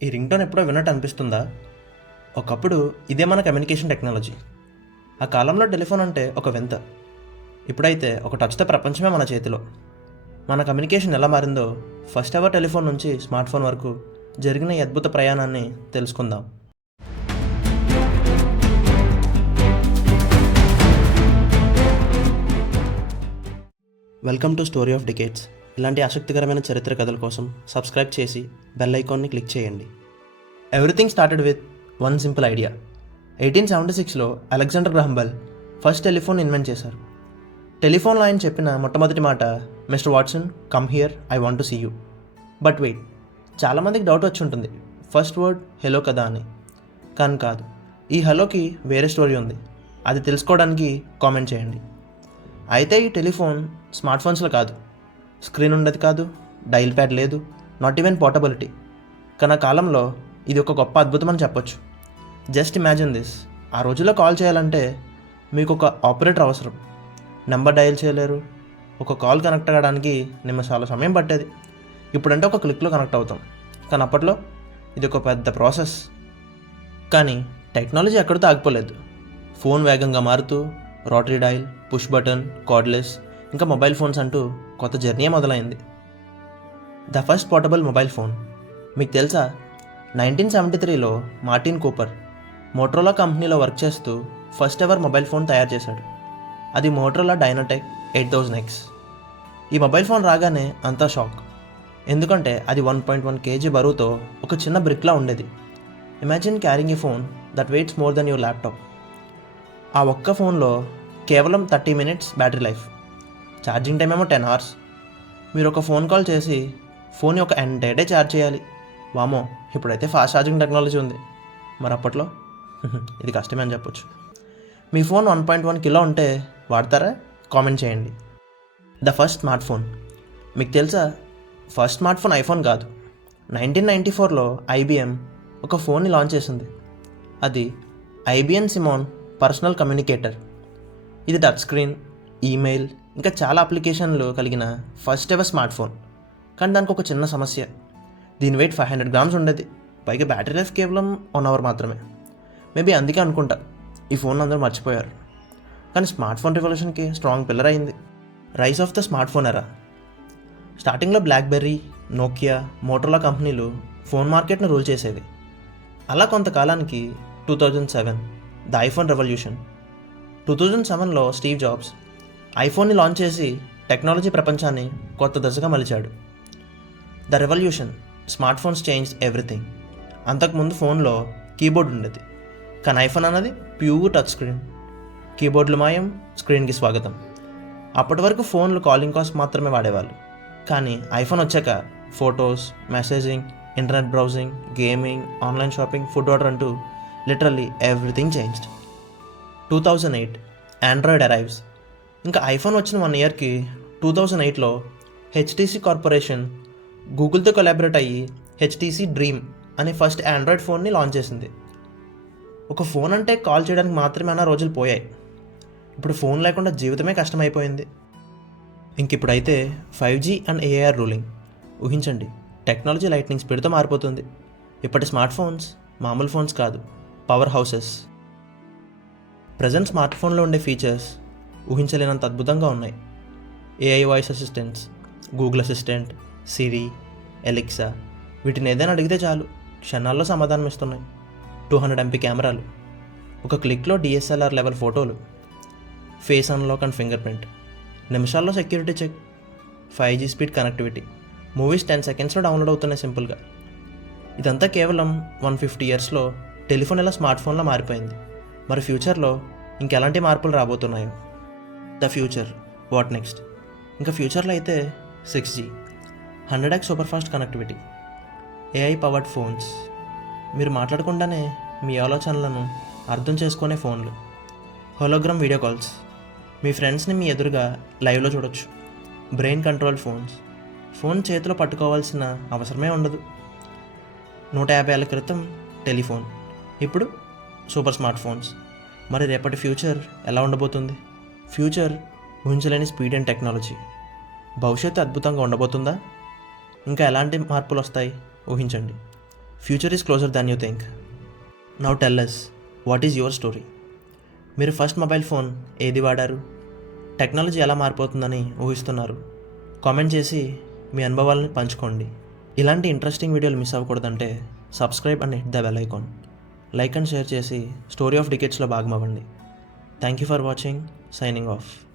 ఈ రింగ్టోన్ ఎప్పుడో విన్నట్టు అనిపిస్తుందా? ఒకప్పుడు ఇదే మన కమ్యూనికేషన్ టెక్నాలజీ. ఆ కాలంలో టెలిఫోన్ అంటే ఒక వింత. ఇప్పుడైతే ఒక టచ్తో ప్రపంచమే మన చేతిలో. మన కమ్యూనికేషన్ ఎలా మారిందో, ఫస్ట్ ఎవర్ టెలిఫోన్ నుంచి స్మార్ట్ ఫోన్ వరకు జరిగిన ఈ అద్భుత ప్రయాణాన్ని తెలుసుకుందాం. Welcome to story of decades. ఇలాంటి ఆసక్తికరమైన చరిత్ర కథల కోసం సబ్స్క్రైబ్ చేసి బెల్ ఐకాన్ని క్లిక్ చేయండి. Everything started with one simple idea. 1876లో Alexander Graham Bell first telephone invent చేశారు. టెలిఫోన్లో ఆయన చెప్పిన మొట్టమొదటి మాట, mister Watson, come here, I want to see you. But wait, చాలామందికి డౌట్ వచ్చి ఉంటుంది, ఫస్ట్ వర్డ్ హెలో కదా అని. కానీ కాదు, ఈ హలోకి వేరే స్టోరీ ఉంది. అది తెలుసుకోవడానికి కామెంట్ చేయండి. అయితే ఈ టెలిఫోన్ స్మార్ట్ ఫోన్స్లో కాదు, స్క్రీన్ ఉండదు కాదు, డైల్ ప్యాడ్ లేదు, నాట్ ఈవెన్ పోర్టబిలిటీ. కానీ ఆ కాలంలో ఇది ఒక గొప్ప అద్భుతం అని చెప్పొచ్చు. Just imagine this. ఆ రోజుల్లో కాల్ చేయాలంటే మీకు ఒక ఆపరేటర్ అవసరం, నెంబర్ డయల్ చేయలేరు, ఒక కాల్ కనెక్ట్ అవ్వడానికి చాలా సమయం పట్టేది. ఇప్పుడంటే ఒక క్లిక్లో కనెక్ట్ అవుతాం, కానీ అప్పట్లో ఇది ఒక పెద్ద ప్రాసెస్. కానీ టెక్నాలజీ ఎక్కడితో ఆగిపోలేదు. ఫోన్ వేగంగా మారుతూ rotary dial, push button, cardless, ఇంకా మొబైల్ ఫోన్స్ అంటూ కొత్త జర్నీ మొదలైంది. The first portable mobile phone మీకు తెలుసా? 1973లో మార్టిన్ కూపర్ మోటరోలా కంపెనీలో వర్క్ చేస్తూ ఫస్ట్ ఎవర్ మొబైల్ ఫోన్ తయారు చేశాడు. అది మోటరోలా డైనోటెక్ 8000X. ఈ మొబైల్ ఫోన్ రాగానే అంతా షాక్. ఎందుకంటే అది 1.1 kg బరువుతో ఒక చిన్న బ్రిక్లా ఉండేది. Imagine carrying A phone that weights more than your laptop. ఆ ఒక్క ఫోన్లో కేవలం 30 minutes battery life, charging time ఏమో 10 hours. మీరు ఒక ఫోన్ కాల్ చేసి ఫోన్ ఒక ఎంటైర్ డే ఛార్జ్ చేయాలి. వామో, ఇప్పుడైతే ఫాస్ట్ ఛార్జింగ్ టెక్నాలజీ ఉంది. మరి అప్పట్లో ఇది కష్టమే అని చెప్పొచ్చు. మీ ఫోన్ 1.1 kg ఉంటే వాడతారా? కామెంట్ చేయండి. ద ఫస్ట్ స్మార్ట్ ఫోన్ మీకు తెలుసా? ఫస్ట్ స్మార్ట్ ఫోన్ ఐఫోన్ కాదు. 1994లో ఐబిఎం ఒక ఫోన్ని లాంచ్ చేసింది. అది ఐబిఎం సిమోన్ పర్సనల్ కమ్యూనికేటర్. ఇది టచ్ స్క్రీన్, ఈమెయిల్, ఇంకా చాలా అప్లికేషన్లు కలిగిన ఫస్ట్ ఎవర్ స్మార్ట్ ఫోన్. కానీ దానికి ఒక చిన్న సమస్య. దీని వెయిట్ 500 grams ఉండేది. పైగా బ్యాటరీ లైఫ్ కేవలం 1 hour మాత్రమే. మేబీ అందుకే అనుకుంటా ఈ ఫోన్ అందరూ మర్చిపోయారు. కానీ స్మార్ట్ ఫోన్ రెవల్యూషన్కి స్ట్రాంగ్ పిల్లర్ అయింది. Rise of the smart phone era. స్టార్టింగ్లో బ్లాక్బెర్రీ, నోకియా, మోటరోలా కంపెనీలు ఫోన్ మార్కెట్ను రూల్ చేసేవి. అలా కొంతకాలానికి 2007 ద ఐఫోన్ రెవల్యూషన్. 2007లో స్టీవ్ జాబ్స్ ఐఫోన్ని లాంచ్ చేసి టెక్నాలజీ ప్రపంచాన్ని కొత్త దశగా మలిచాడు. The revolution, smart phones change everything. అంతకుముందు ఫోన్లో కీబోర్డ్ ఉండేది, కానీ ఐఫోన్ అన్నది ప్యూర్ టచ్ స్క్రీన్. కీబోర్డులు మాయం, స్క్రీన్కి స్వాగతం. అప్పటి వరకు ఫోన్లు కాలింగ్ కోసం మాత్రమే వాడేవాళ్ళు. కానీ ఐఫోన్ వచ్చాక photos, messaging, internet browsing, gaming, online shopping, food order అంటూ literally everything changed. 2008 Android arrives. ఇంకా ఐఫోన్ వచ్చిన 1 yearకి 2008లో హెచ్టీసీ కార్పొరేషన్ గూగుల్తో కొలాబరేట్ అయ్యి హెచ్టీసీ డ్రీమ్ అనే ఫస్ట్ ఆండ్రాయిడ్ ఫోన్ని లాంచ్ చేసింది. ఒక ఫోన్ అంటే కాల్ చేయడానికి మాత్రమే అన్న రోజులు పోయాయి. ఇప్పుడు ఫోన్ లేకుండా జీవితమే కష్టమైపోయింది. ఇంక ఇప్పుడైతే 5G అండ్ ఏఆర్ రూలింగ్. ఊహించండి, టెక్నాలజీ లైట్నింగ్ స్పీడ్తో మారిపోతుంది. ఇప్పటి స్మార్ట్ ఫోన్స్ మామూలు ఫోన్స్ కాదు, పవర్ హౌసెస్. ప్రజెంట్ స్మార్ట్ ఫోన్లో ఉండే ఫీచర్స్ ఊహించలేనంత అద్భుతంగా ఉన్నాయి. AI voice assistants, Google assistant, Siri, Alexa, వీటిని ఏదైనా అడిగితే చాలు క్షణాల్లో సమాధానం ఇస్తున్నాయి. 200 MP కెమెరాలు, ఒక క్లిక్లో DSLR లెవెల్ ఫోటోలు, face unlock and finger print, నిమిషాల్లో security check, 5G speed connectivity, movies 10 secondsలో డౌన్లోడ్ అవుతున్నాయి సింపుల్గా. ఇదంతా కేవలం 150 yearsలో టెలిఫోన్ ఎలా స్మార్ట్ ఫోన్లో మారిపోయింది. మరి ఫ్యూచర్లో ఇంకెలాంటి మార్పులు రాబోతున్నాయో? The future, what next? ఇంకా ఫ్యూచర్లో అయితే 6G, 100x super fast connectivity, AI powered phones, మీరు మాట్లాడకుండానే మీ ఆలోచనలను అర్థం చేసుకునే ఫోన్లు, హోలోగ్రామ్ వీడియో కాల్స్, మీ ఫ్రెండ్స్ని మీ ఎదురుగా లైవ్లో చూడొచ్చు, బ్రెయిన్ కంట్రోల్ ఫోన్స్, ఫోన్ చేతిలో పట్టుకోవాల్సిన అవసరమే ఉండదు. 150 ఏళ్ల క్రితం టెలిఫోన్, ఇప్పుడు సూపర్ స్మార్ట్ ఫోన్స్. మరి రేపటి ఫ్యూచర్ ఎలా ఉండబోతుంది? ఫ్యూచర్ ఊహించలేని స్పీడ్ అండ్ టెక్నాలజీ. భవిష్యత్తు అద్భుతంగా ఉండబోతుందా? ఇంకా ఎలాంటి మార్పులు వస్తాయి ఊహించండి. Future is closure than you think. Now tell us, what is your story? మీరు ఫస్ట్ మొబైల్ ఫోన్ ఏది వాడారు? టెక్నాలజీ ఎలా మారిపోతుందని ఊహిస్తున్నారు? కామెంట్ చేసి మీ అనుభవాలను పంచుకోండి. ఇలాంటి ఇంట్రెస్టింగ్ వీడియోలు మిస్ అవ్వకూడదంటే subscribe and hit the bell icon. Like and share చేసి స్టోరీ ఆఫ్ డికేట్స్లో భాగం అవ్వండి. Thank you for watching. Signing of.